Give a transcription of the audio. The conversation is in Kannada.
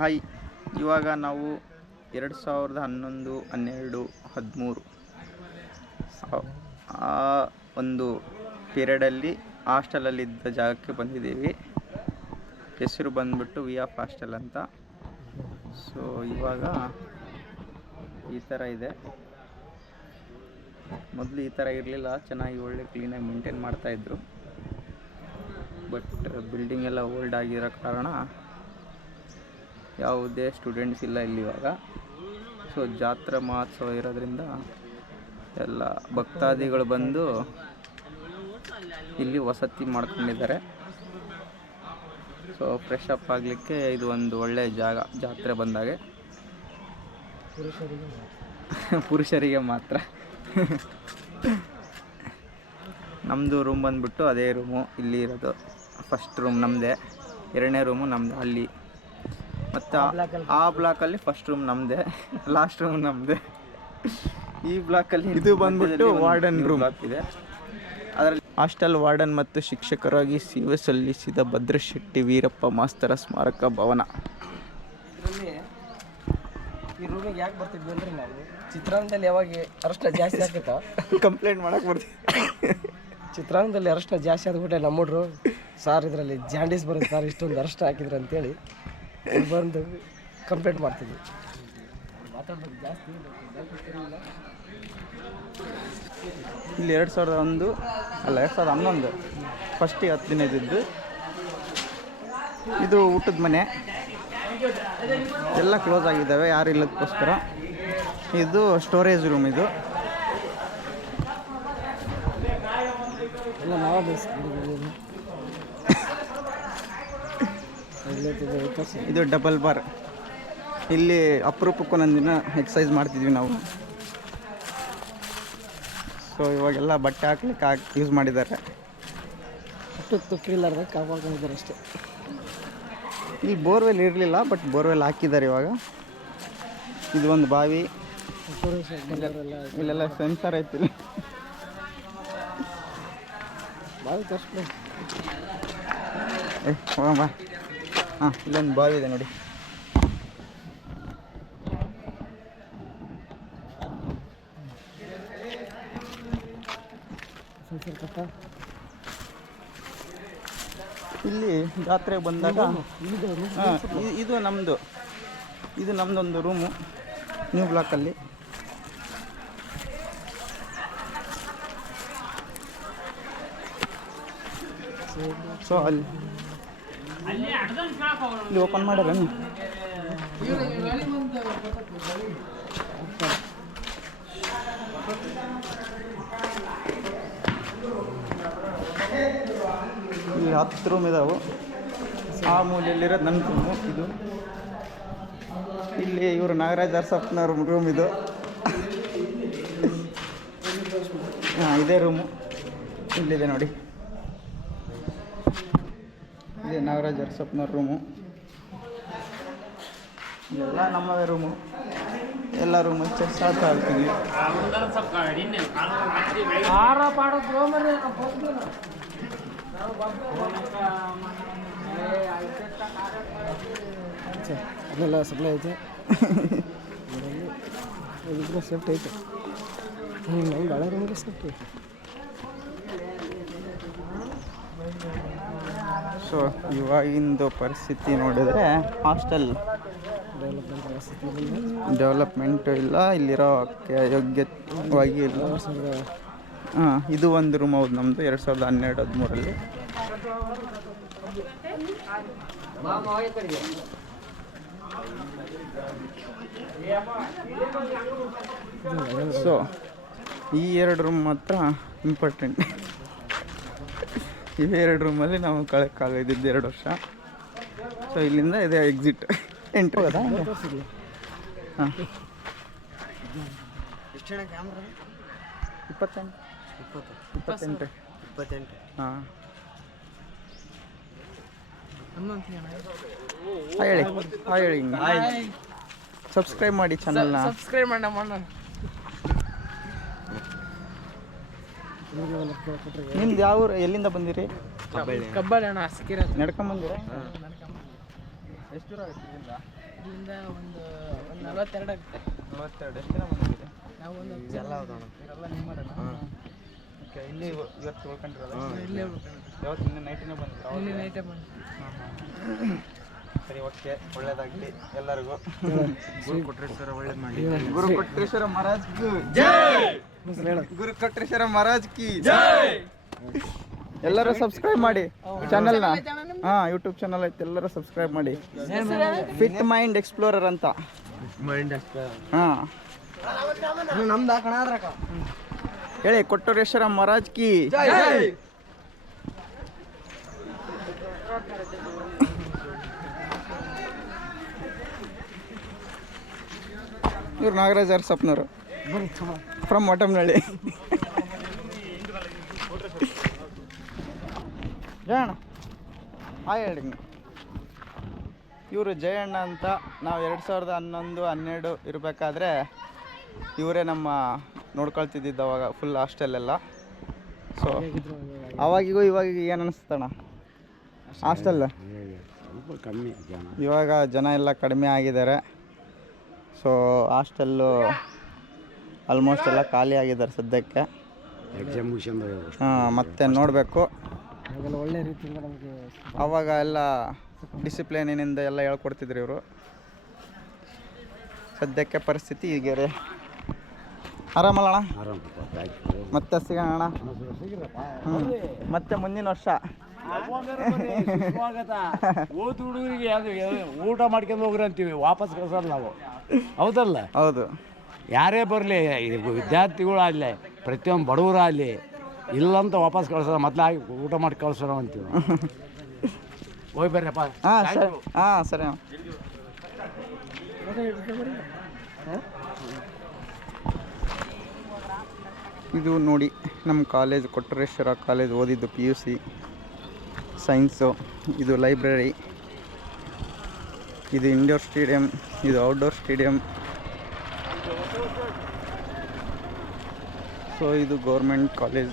ಹಾಯ್, ಇವಾಗ ನಾವು 2011, 12, 13 ಆ ಒಂದು ಪೀರಿಯಡಲ್ಲಿ ಹಾಸ್ಟೆಲಲ್ಲಿದ್ದ ಜಾಗಕ್ಕೆ ಬಂದಿದ್ದೀವಿ. ಹೆಸರು ಬಂದ್ಬಿಟ್ಟು ವಿ ಆಫ್ ಹಾಸ್ಟೆಲ್ ಅಂತ. ಸೊ ಇವಾಗ ಈ ಥರ ಇದೆ. ಮೊದಲು ಈ ಥರ ಇರಲಿಲ್ಲ, ಚೆನ್ನಾಗಿ ಒಳ್ಳೆ ಕ್ಲೀನಾಗಿ ಮೇಂಟೈನ್ ಮಾಡ್ತಾಯಿದ್ರು. ಬಟ್ ಬಿಲ್ಡಿಂಗ್ ಎಲ್ಲ ಓಲ್ಡ್ ಆಗಿರೋ ಕಾರಣ ಯಾವುದೇ ಸ್ಟೂಡೆಂಟ್ಸ್ ಇಲ್ಲ ಇಲ್ಲಿ ಇವಾಗ. ಸೊ ಜಾತ್ರಾ ಮಹೋತ್ಸವ ಇರೋದ್ರಿಂದ ಎಲ್ಲ ಭಕ್ತಾದಿಗಳು ಬಂದು ಇಲ್ಲಿ ವಸತಿ ಮಾಡ್ಕೊಂಡಿದ್ದಾರೆ. ಸೊ ಫ್ರೆಶ್ ಅಪ್ ಆಗಲಿಕ್ಕೆ ಇದು ಒಂದು ಒಳ್ಳೆಯ ಜಾಗ. ಜಾತ್ರೆ ಬಂದಾಗೆ ಪುರುಷರಿಗೆ ಮಾತ್ರ. ನಮ್ಮದು ರೂಮ್ ಬಂದುಬಿಟ್ಟು ಅದೇ ರೂಮು ಇಲ್ಲಿ ಇರೋದು. ಫಸ್ಟ್ ರೂಮ್ ನಮ್ಮದೇ, ಎರಡನೇ ರೂಮು ನಮ್ಮದು ಅಲ್ಲಿ, ಮತ್ತು ಆ ಬ್ಲಾಕಲ್ಲಿ ಫಸ್ಟ್ ರೂಮ್ ನಮ್ಮದೇ, ಲಾಸ್ಟ್ ರೂಮ್ ನಮ್ಮದೇ. ಈ ಬ್ಲಾಕಲ್ಲಿ ಇದು ಬಂದ್ಬಿಟ್ಟು ವಾರ್ಡನ್ ರೂಮ್ ಇದೆ. ಅದರಲ್ಲಿ ಹಾಸ್ಟೆಲ್ ವಾರ್ಡನ್ ಮತ್ತು ಶಿಕ್ಷಕರಾಗಿ ಸೇವೆ ಸಲ್ಲಿಸಿದ ಭದ್ರಶೆಟ್ಟಿ ವೀರಪ್ಪ ಮಾಸ್ತರ ಸ್ಮಾರಕ ಭವನ. ಈ ರೂಮಿಗೆ ಯಾಕೆ ಬರ್ತಿದ್ವಿ ಅಂದ್ರೆ ನಾವು ಚಿತ್ರಾನ್ನದಲ್ಲಿ ಯಾವಾಗ ಅರಶಿನ ಜಾಸ್ತಿ ಆಗ್ತೈತ ಕಂಪ್ಲೇಂಟ್ ಮಾಡಕ್ಕೆ ಬರ್ತೀವಿ. ಚಿತ್ರಾನ್ನದಲ್ಲಿ ಅರಶಿನ ಜಾಸ್ತಿ ಆದ್ಬಿಟ್ಟೆ ನಮ್ಮ ಹುಡ್ರು ಸಾರ್ ಇದರಲ್ಲಿ ಜಾಂಡೀಸ್ ಬರುತ್ತೆ ಸಾರ್, ಇಷ್ಟೊಂದು ಅರಶಿನ ಹಾಕಿದ್ರು ಅಂತೇಳಿ ಬಂದು ಕಂಪ್ಲೇಂಟ್ ಮಾಡ್ತಿದ್ವಿ. ಮಾತಾಡ್ಬೇಕು ಜಾಸ್ತಿ ಇಲ್ಲಿ 2001 ಅಲ್ಲ 2011 ಫಸ್ಟಿಗೆ 10 ದಿನ ಇದ್ದಿದ್ದು. ಇದು ಊಟದ ಮನೆ, ಎಲ್ಲ ಕ್ಲೋಸ್ ಆಗಿದ್ದಾವೆ ಯಾರು ಇಲ್ಲದಕ್ಕೋಸ್ಕರ. ಇದು ಸ್ಟೋರೇಜ್ ರೂಮ್. ಇದು ಎಲ್ಲ ನಾವೇ ಇದು ಡಬಲ್ ಬಾರ್. ಇಲ್ಲಿ ಅಪರೂಪಕ್ಕೂ ಒಂದಿನ ಎಕ್ಸಸೈಸ್ ಮಾಡ್ತಿದ್ವಿ ನಾವು. ಸೊ ಇವಾಗೆಲ್ಲ ಬಟ್ಟೆ ಹಾಕ್ಲಿಕ್ಕೆ ಯೂಸ್ ಮಾಡಿದ್ದಾರೆ. ಅಷ್ಟು ತುಕ್ಕಿಲ್ಲಾರ್ದಾಗ ಕಾಪಾಡ್ಕೊಂಡಿದ್ದಾರೆ ಅಷ್ಟೇ. ಇಲ್ಲಿ ಬೋರ್ವೆಲ್ ಇರಲಿಲ್ಲ, ಬಟ್ ಬೋರ್ವೆಲ್ ಹಾಕಿದ್ದಾರೆ ಇವಾಗ. ಇದು ಒಂದು ಬಾವಿ, ಇಲ್ಲೆಲ್ಲ ಸೆನ್ಸರ್ ಐತಿಲ್ಲ. ಬಾವಿ ತರ್ಸ್ಬಿಡಿ. ಹೋಗಮ್ಮ. ಹಾಂ, ಇಲ್ಲೊಂದು ಬಾವಿ ಇದೆ ನೋಡಿ. ಇಲ್ಲಿ ಜಾತ್ರೆಗೆ ಬಂದಾಗ ಇದು ನಮ್ಮದು, ಇದು ನಮ್ಮದೊಂದು ರೂಮು ನ್ಯೂ ಬ್ಲಾಕಲ್ಲಿ. ಸೊ ಅಲ್ಲಿ ಓಪನ್ ಮಾಡ್ಯಾರ. ಇಲ್ಲಿ 10 ರೂಮ್ ಇದಾವೆ. ಆ ಮೂಲೆಯಲ್ಲಿರೋದು ನನ್ನ ರೂಮು. ಇದು ಇಲ್ಲಿ ಇವರು ನಾಗರಾಜ್ ಅರ್ಸಪ್ಪನ ರೂಮ್ ಇದು. ಹಾಂ, ಇದೇ ರೂಮು ಇಲ್ಲಿದೆ ನೋಡಿ. ಇದೇ ನಾಗರಾಜ್ ಅರ್ಸಪ್ಪನ ರೂಮು. ಎಲ್ಲ ನಮ್ಮವೇ ರೂಮು. ಎಲ್ಲ ರೂಮು ಚೆಸ್ ಆಟ ಆಡ್ತೀವಿ. ಅದೆಲ್ಲ ಸಪ್ಲೈ ಐತೆ, ಸೇಫ್ಟಿ ಐತೆ. ನಂಗೆ ಹಳೆ ರೂಮಿಗೆ ಸೇಫ್ಟಿ ಐತೆ. ಸೊ ಇವಾಗಿಂದು ಪರಿಸ್ಥಿತಿ ನೋಡಿದರೆ ಹಾಸ್ಟೆಲ್ ಡೆವಲಪ್ಮೆಂಟು ಇಲ್ಲ, ಇಲ್ಲಿರೋಕ್ಕೆ ಯೋಗ್ಯವಾಗಿ ಇಲ್ಲ. ಹಾಂ, ಇದು ಒಂದು ರೂಮ್ ಹೌದು ನಮ್ಮದು 2012-13. ಸೊ ಈ 2 ರೂಮ್ ಮಾತ್ರ ಇಂಪಾರ್ಟೆಂಟ್. ಇವೆ 2 ರೂಮಲ್ಲಿ ನಾವು ಕಳೆಕ್ಕಾಗಿದ್ದು 2 ವರ್ಷ. ಸೊ ಇಲ್ಲಿಂದ ಇದೆ ಎಕ್ಸಿಟ್, ಎಂಟ್ರಿ ಅದಾ. ಹಾಂ, 28. ಹಾಂ, ಹೇಳಿ ಹೇಳಿ. ಸಬ್ಸ್ಕ್ರೈಬ್ ಮಾಡಿ ಚಾನಲ್ನ. ಸಬ್ಸ್ಕ್ರೈಬ್ ಮಾಡಿ. ನಿಮ್ದು ಯಾವ ಊರು, ಎಲ್ಲಿಂದ ಬಂದಿರಿ? ಕಬ್ಬಳ್ಳಿ ಅಣ್ಣ, ನಡ್ಕೊಂಬಂದಿರ? ಎಷ್ಟು ದೂರ ಆಗುತ್ತೆ? ಇಲ್ಲಿಂದ ಒಂದು 42 ಆಗುತ್ತೆ. 42 ಎಷ್ಟು ದಿನ ಬಂದಿದೆ? ನಾವು ಒಂದು ಇವರೆಲ್ಲ ನಿಮ್ಮರಣ. ಓಕೆ, ಇಲ್ಲಿ ಇವತ್ತು ಉಳ್ಕೊಂಡಿರೋದು? ಇಲ್ಲೇ ಯಾವತ್ತು ನಿನ್ನೆ ನೈಟಿನ ಬಂದಿದ್ರು? ಇಲ್ಲಿ ನೈಟೇ ಬಂದು. ಸರಿ, ಓಕೆ, ಒಳ್ಳೇದಾಗಲಿ ಎಲ್ಲರಿಗೂ. ಗುರು ಕೊಟ್ರೇಶ್ವರ ಒಳ್ಳೇದು ಮಾಡಿ. ಗುರು ಕೊಟ್ರೇಶ್ವರ ಮಹಾರಾಜ್ ಕಿ ಜೈ. ಗುರು ಕೊಟ್ರೇಶ್ವರ ಮಹಾರಾಜ್ ಕಿ ಜೈ. ಎಲ್ಲರೂ ಸಬ್ಸ್ಕ್ರೈಬ್ ಮಾಡಿ ಚಾನಲ್ನ. ಯೂಟ್ಯೂಬ್ ಚಾನಲ್ ಐತೆ, ಎಲ್ಲರೂ ಸಬ್ಸ್ಕ್ರೈಬ್ ಮಾಡಿ. ಫಿಟ್ ಮೈಂಡ್ ಎಕ್ಸ್ಪ್ಲೋರರ್ ಅಂತ. ನಮ್ದು ಹಾಕೋಣ ಅದ್ರಾಗ ಹೇಳಿ, ಕೊಟ್ಟೂರೇಶ್ವರ ಮಹಾರಾಜ್ ಕಿ ಜೈ. ಇವ್ರು ನಾಗರಾಜ್ ಅರಸಪ್ಪನವರು ಫ್ರಮ್ ಮಠಂನಹಳ್ಳಿ. ಜಯಣ್ಣ ಹಾಯ್ ಹೇಳಿ. ಇವರು ಜಯಣ್ಣ ಅಂತ. ನಾವು 2011-12 ಇರಬೇಕಾದ್ರೆ ಇವರೇ ನಮ್ಮ ನೋಡ್ಕೊಳ್ತಿದ್ದಿದ್ದು ಅವಾಗ ಫುಲ್ ಹಾಸ್ಟೆಲೆಲ್ಲ. ಸೊ ಅವಾಗಿಗೂ ಇವಾಗ ಏನು ಅನಿಸ್ತಣ್ಣ ಹಾಸ್ಟೆಲ್? ಸ್ವಲ್ಪ ಕಮ್ಮಿ ಜನ. ಇವಾಗ ಜನ ಎಲ್ಲ ಕಡಿಮೆ ಆಗಿದ್ದಾರೆ. ಸೊ ಹಾಸ್ಟೆಲ್ಲು ಆಲ್ಮೋಸ್ಟ್ ಎಲ್ಲ ಖಾಲಿ ಆಗಿದ್ದಾರೆ ಸದ್ಯಕ್ಕೆ. ಎಕ್ಸಾಮ್ ಮುಗಿಸ್ಕೊಂಡು ಮತ್ತೆ ನೋಡಬೇಕು. ಒಳ್ಳೆ ರೀತಿಯಿಂದ ನಮಗೆ ಅವಾಗ ಎಲ್ಲ ಡಿಸಿಪ್ಲಿನಿಂದ ಎಲ್ಲ ಹೇಳ್ಕೊಡ್ತಿದ್ರು ಇವರು. ಸದ್ಯಕ್ಕೆ ಪರಿಸ್ಥಿತಿ ಹೀಗೆ ರೀ. ಆರಾಮಲ್ಲಣ್ಣ? ಮತ್ತೆ ಸಿಗೋಣ ಅಣ್ಣ. ಮತ್ತೆ ಮುಂದಿನ ವರ್ಷ ಓದ್ ಹುಡುಗರಿಗೆ ಊಟ ಮಾಡ್ಕೊಂಡು ಹೋಗ್ರಿ ಅಂತೀವಿ, ವಾಪಸ್ ಕಳ್ಸಲ್ಲ ನಾವು. ಹೌದಲ್ಲ? ಹೌದು. ಯಾರೇ ಬರಲಿ, ವಿದ್ಯಾರ್ಥಿಗಳಾಗಲಿ, ಪ್ರತಿಯೊಂದು ಬಡವರಾಗಲಿ, ಇಲ್ಲಂತ ವಾಪಸ್ ಕಳ್ಸೋಣ, ಮೊದಲು ಆಗಿ ಊಟ ಮಾಡಿ ಕಳ್ಸೋಣ ಅಂತೀವಿ. ಹೋಗಿ ಬರ್ರಪ್ಪ. ಹಾಂ ಸರಿ. ಹಾಂ ಸರಿ ಅಣ್ಣ. ಇದು ನೋಡಿ ನಮ್ಮ ಕಾಲೇಜ್, ಕೊಟ್ಟೂರೇಶ್ವರ ಕಾಲೇಜ್ ಓದಿದ್ದು PUC ಸೈನ್ಸು. ಇದು ಲೈಬ್ರರಿ, ಇದು ಇಂಡೋರ್ ಸ್ಟೇಡಿಯಂ, ಇದು ಔಟ್ಡೋರ್ ಸ್ಟೇಡಿಯಂ. ಸೊ ಇದು ಗೌರ್ಮೆಂಟ್ ಕಾಲೇಜ್.